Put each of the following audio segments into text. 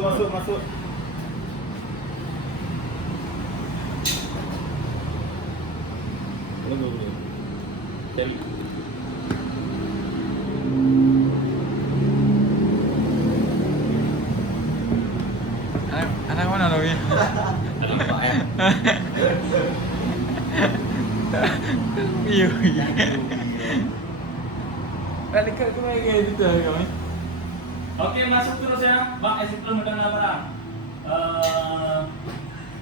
masuk. Belum. Jadi anak mana lo ya? Iya. Tadi kan kayak gitu ya. Oke, masuk terus ya. Bang, exit dulu mudah barang.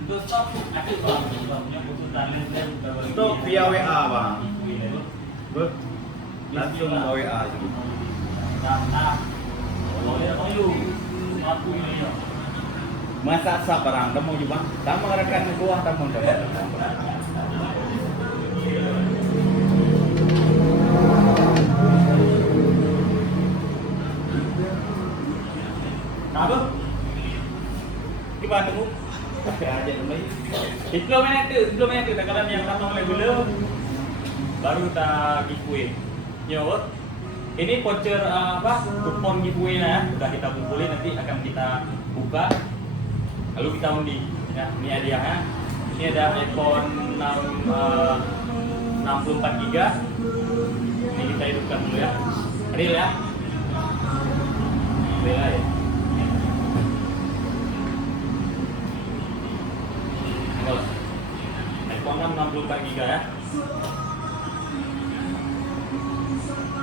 Untuk stop, aku bang, punya keputusan lain untuk via WA bang. Langsung WA sih. Masa sah barang, temu juga. Tamu rekan buah tamu dapat. Apa? Gimana kamu? Tapi aja dulu. 10 menit itu kalau yang pertama mulai dulu baru kita giveaway. Nyot. Ini voucher kupon giveaway ya, sudah kita kumpulin nanti akan kita buka. Lalu kita undi. Ya, ini hadiahnya. Ini ada iPhone 64 GB. Ini kita hidupkan dulu ya. Real ya. Real ya. iPhone 64 GB ya.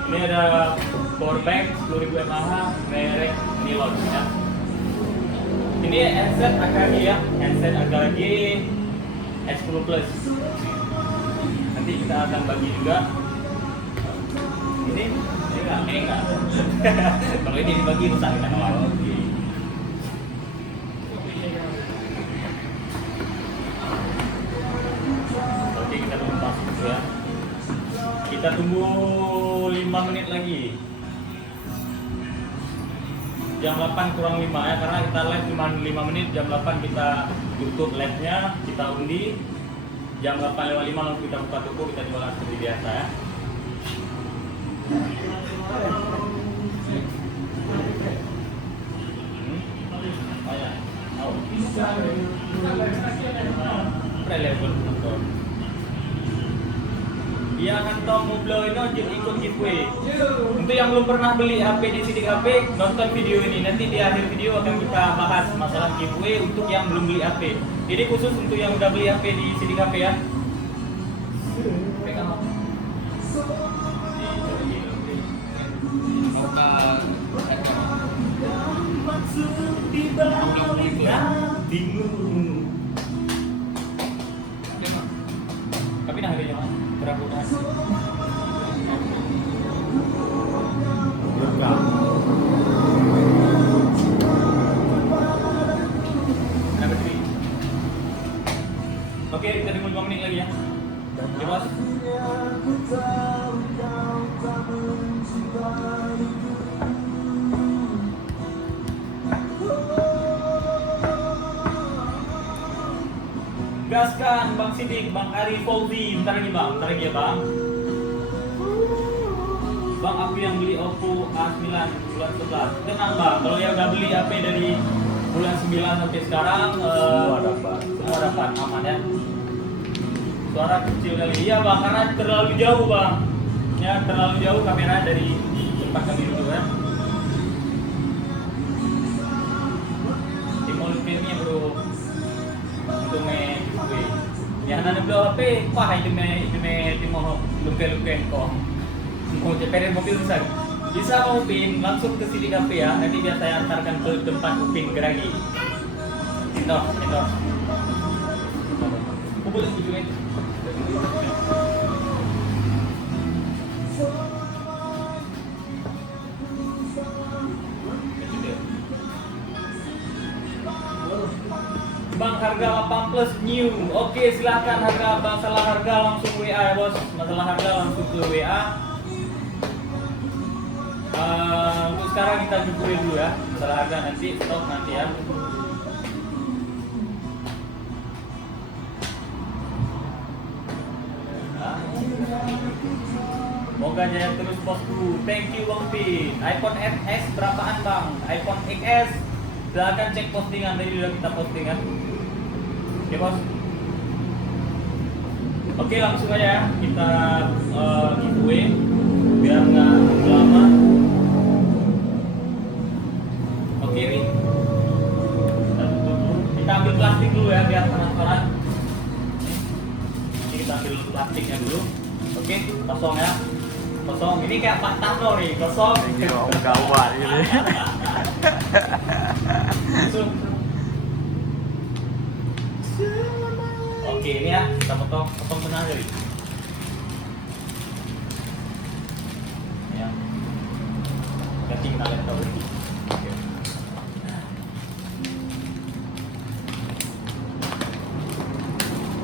Ini ada power bank 10.000 mAh merek Nilon ya. Ini handset AKG ya, handset AKG S10 Plus. Nanti kita akan bagi juga. Ini enggak. Kalau ini dibagi rusak kan. Oke. Kita tunggu masuk ya. Kita tunggu 5 menit lagi. Jam 8 kurang 5 ya, karena kita live cuma 5 menit. Jam 8 kita tutup live-nya, kita undi. Jam 8.55 langsung kita buka toko, kita jualan seperti biasa ya. Dia kantong Mublo ini ikut giveaway. Untuk yang belum pernah beli HP di Sidik HP, nonton video ini. Nanti di akhir video akan kita bahas masalah giveaway untuk yang belum beli HP. Ini khusus untuk yang udah beli HP di Sidik HP ya. Tapi nah hari yang berakhir. Oke, kita tunggu 5 menit lagi ya. Oke, Bos. Gaskan Bang Sidik, Bang Ari Fauzi, bentar lagi ya Bang. Bang, aku yang beli Oppo A9 bulan 11. Tenang Bang, kalau yang udah beli HP dari bulan 9 sampai sekarang semua dapat aman ya. Suara kecil kali, iya Bang, karena terlalu jauh Bang. Ya, terlalu jauh kamera dari tempat kami duduk ya. Timol ini bro. Untuk giveaway. Ya nana beli HP, wah itu mau luka-luka kok. Mau cepetin mobil besar. Bisa mau pin langsung ke Sidik HP ya. Nanti biar saya antarkan ke tempat Upin Geragi. Itu. Boleh tujuin. Bang, harga 8 plus new. Oke, silahkan masalah harga langsung WA ya bos. Masalah harga langsung ke WA. Untuk sekarang kita jupuin dulu ya. Masalah harga nanti stok nanti ya. Moga jaya terus bosku. Thank you Bang Pin. iPhone XS berapaan Bang? iPhone XS Silahkan cek postingan tadi udah kita postingan. Oke bos. Oke langsung aja ya kita giveaway biar nggak lama. Oke Wi. Kita ambil plastik dulu ya biar transparan. Ini kita ambil plastiknya dulu. Oke kosong ya. Kosong. Ini kayak Pak Tarno nih kosong. Gawat ini. Langsung. Oke ini ya kita potong tengah dari. Ya. Ganti kita lihat dulu. Oke.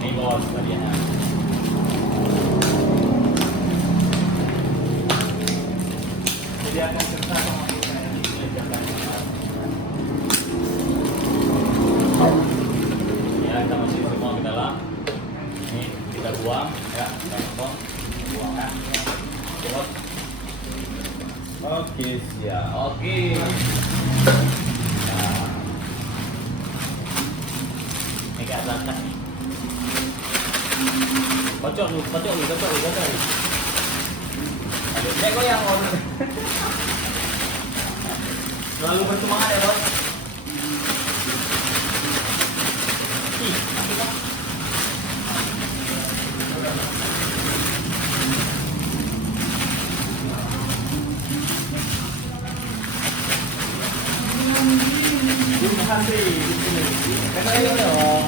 Ini bos bagiannya. Jadi akan serta sama kita yang diajarkan. Ya kita masih semua ke dalam. Ini kita buang ya, kita potong, buang ya. Bos. Oke, siap. Oke. Nah. Ini kayak belakang nih. Kocok lu. Aduh, goyang bos. Selalu bersemangat ya bos. Ih, nanti bos. Terima kasih. Karena ini dong.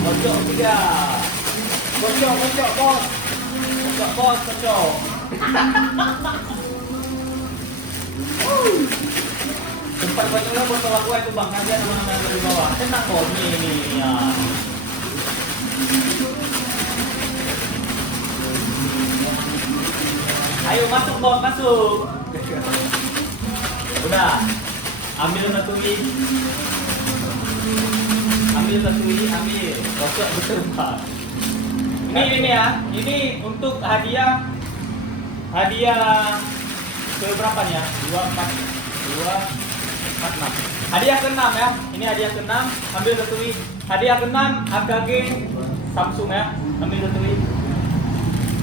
Kocok tiga. Kocok bos. Kocok. Tempat kocoknya botol aku itu bang nanti ada nama yang di bawah. Tenang bos ini ya. Ayo masuk bos masuk. Udah. Ambil satu ini. Ambil. Kocok betul bang. Ini ya. Ini untuk hadiah ke berapa nih ya? 2, 4, 6. Hadiah ke-6 ya. Ini hadiah ke-6. Ambil satu ini. Hadiah ke-6 AKG Samsung ya. Ambil satu ini.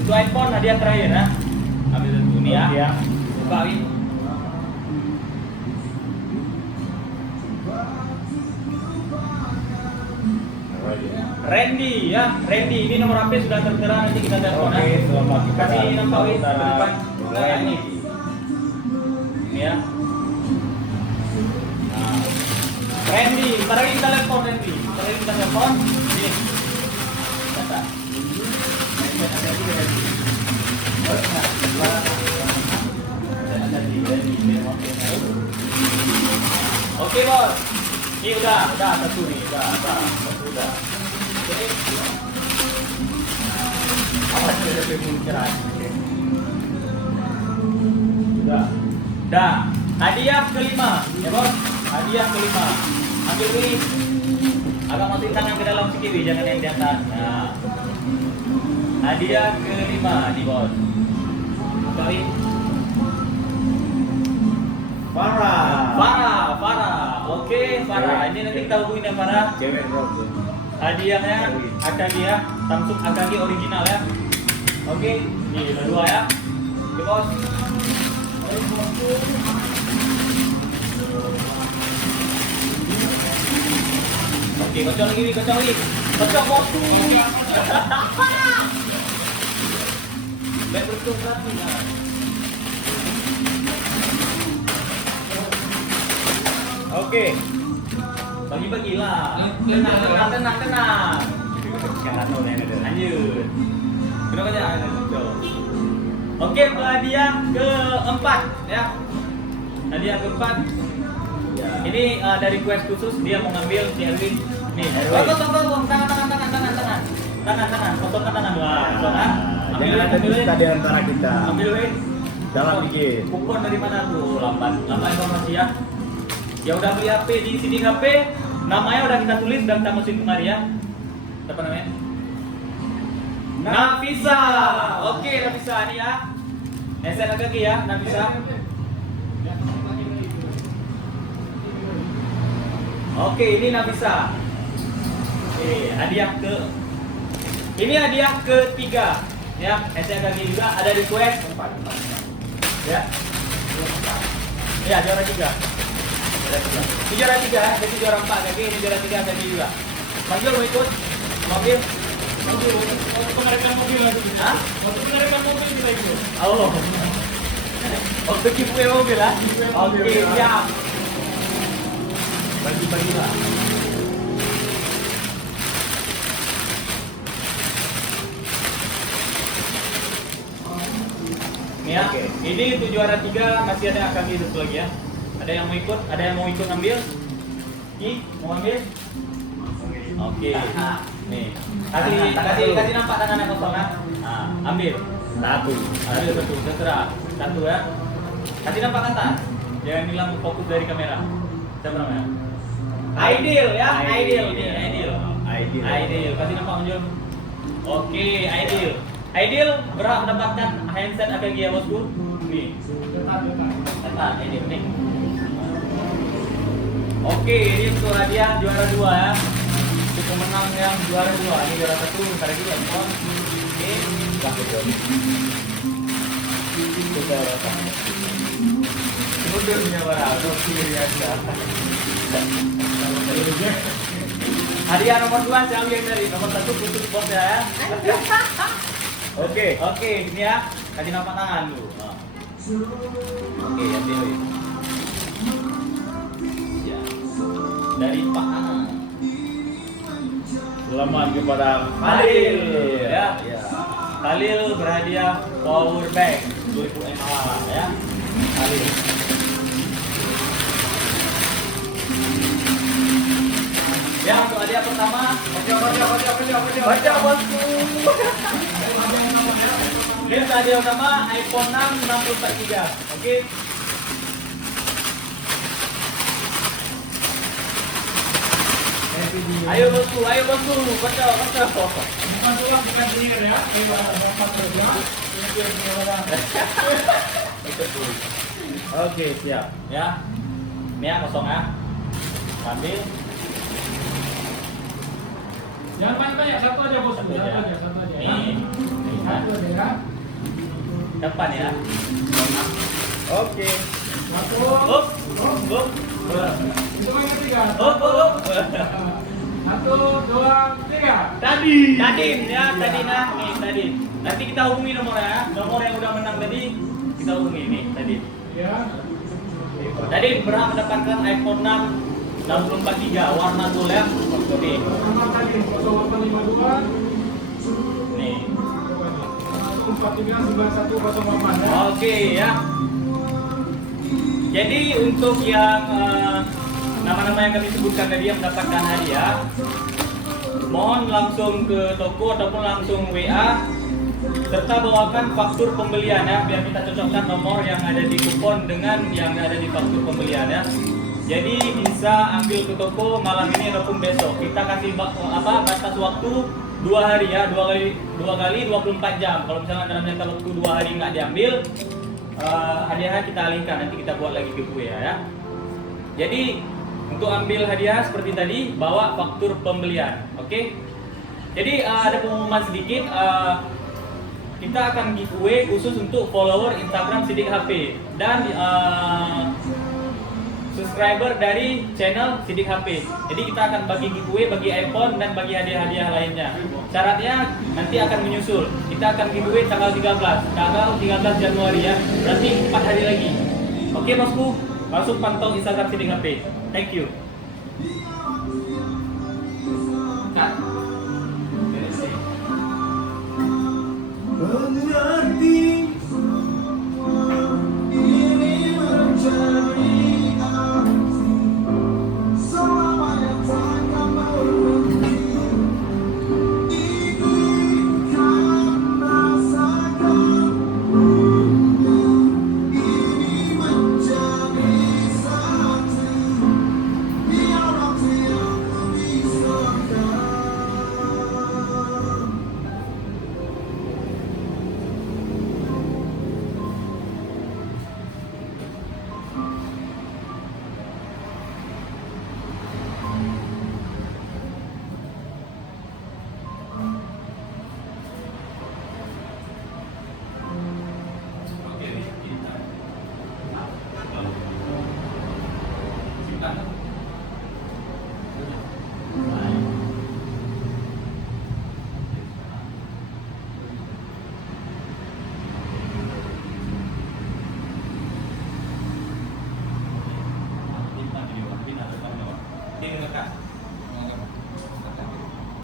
Untuk iPhone hadiah terakhir ya. Ambil satu ini ya. Buka ini. Randy ya, Randy ini nomor HP sudah tertera, nanti kita telepon ya. Oke, selamat kita Kasih nampak wih ke depan. mulai. Nah, ini ya. Nah. Randy, ntar lagi kita telepon Randy. Ini. Kata. Oke bos. Ini udah satu nih, udah. Oke. Awas ada pembicaraan. Dah. Hadiah kelima, ya bos. Hadiah kelima. Ambil ini. Agak masukin tangan ke dalam sikit, jangan yang di atas. Nah. Hadiah kelima di bos. Kali. Farah. Oke, Farah. Ini nanti kita hubungin ya Farah. Cewek bro. Hadiahnya AKG ya, Samsung AKG original ya. Oke, ini dua ya. Oke bos. Oke, kocok lagi. Kocok bos. Baik beruntung berarti ya. Oke. Bagi-bagilah. Tenang. Lanjut. Kenapa aja? Oke, hadiah keempat ya. Hadiah keempat. Ya. Ini dari quest khusus dia mau ngambil si Erwin. Nih, tunggu, tangan, potongkan tangan wah, potongkan. Jangan ada dusta di antara kita. Ambil weh. Dalam dikit. Kupon dari mana tuh? Lambat informasi ya. Ya udah beli HP di sini HP, namanya udah kita tulis dan kita masukin kemari ya. Apa namanya? Nafisa. Oke, Nafisa ini ya. SN lagi ya, Nafisa. Oke, ini Nafisa. Hadiah ketiga. Ya, SMKG juga ada request. Ya. Ya, juara 3. Ini juara 3, jadi juara 4 kaki, ini juara 3 kaki juga. Panggil mau ikut? Mobil? Waktu pengerekan mobil langsung. Hah? Waktu pengerekan mobil kita ikut. Oh. Waktu giveaway mobil lah. Oke, siap. Bagi-bagi lah. Ya, ini untuk juara 3 masih ada kami satu lagi ya. Ada yang mau ikut? Ada yang mau ikut ambil? Mau ambil? Oke. Nih. Kasih nampak tangannya kosong kan? Nah, ambil. Ambil satu, terserah. Satu ya. Kasih nampak kata. Jangan hilang fokus dari kamera. Siapa namanya? Ideal ya, Ideal nih, Ideal. Kasih nampak muncul. Oke, Ideal berhak mendapatkan handset AKG ya bosku. Nih. Kata Ideal nih. Oke, ini untuk hadiah juara 2 ya. Untuk pemenang yang juara 2. Ini juara 1, bentar lagi ya. Oke, Mudurnya barang, hadiah nomor 2 saya ambil dari nomor 1 putus bos ya. Oke, ini ya. Kasih nampak tangan dulu. Oke, ambil. Ya. Dari Pak Anang. Selamat kepada Khalil ya. Khalil berhadiah power bank 2000 mAh ya. Khalil. Ya, untuk hadiah pertama, baca bosku. Ini hadiah pertama iPhone 6 64 GB. Oke. Ayo bosku, baca. Bukan tulang, bukan sihir ya. Ayo, ada 4 ya. Oke, siap. Ya. Ini ya kosong ya. Ambil. Jangan banyak-banyak, satu aja bosku. Satu aja. Ya. Nih. Satu aja ya. Depan ya. Oke. Satu. Up. Itu yang ketiga. Up. 1, 2, 3. Tadin ya, Tadina. Nih, Tadin. Nanti kita hubungi nomornya ya. Nomor yang udah menang tadi kita hubungi nih, Tadin. Ya. Tadin berhak mendapatkan iPhone 6 64 GB warna gold ya. Nih. Nomor tadi 0852 Nih. 439108 ya. Oke ya. Jadi untuk yang nama-nama yang kami sebutkan tadi yang mendapatkan hadiah, mohon langsung ke toko ataupun langsung WA serta bawakan faktur pembelian ya, biar kita cocokkan nomor yang ada di kupon dengan yang ada di faktur pembelian ya. Jadi bisa ambil ke toko malam ini ataupun besok. Kita kasih batas waktu 2 hari ya, 2 kali 24 jam. Kalau misalnya dalam jangka waktu 2 hari nggak diambil, hadiahnya kita alihkan, nanti kita buat lagi giveaway ya. Jadi untuk ambil hadiah seperti tadi, bawa faktur pembelian, oke? Jadi ada pengumuman sedikit, kita akan giveaway khusus untuk follower Instagram Sidik HP dan subscriber dari channel Sidik HP. Jadi kita akan bagi giveaway, bagi iPhone dan bagi hadiah-hadiah lainnya. Syaratnya nanti akan menyusul. Kita akan giveaway tanggal 13 Januari ya. Berarti 4 hari lagi. Oke bosku, langsung pantau Instagram Sidik HP. Thank you.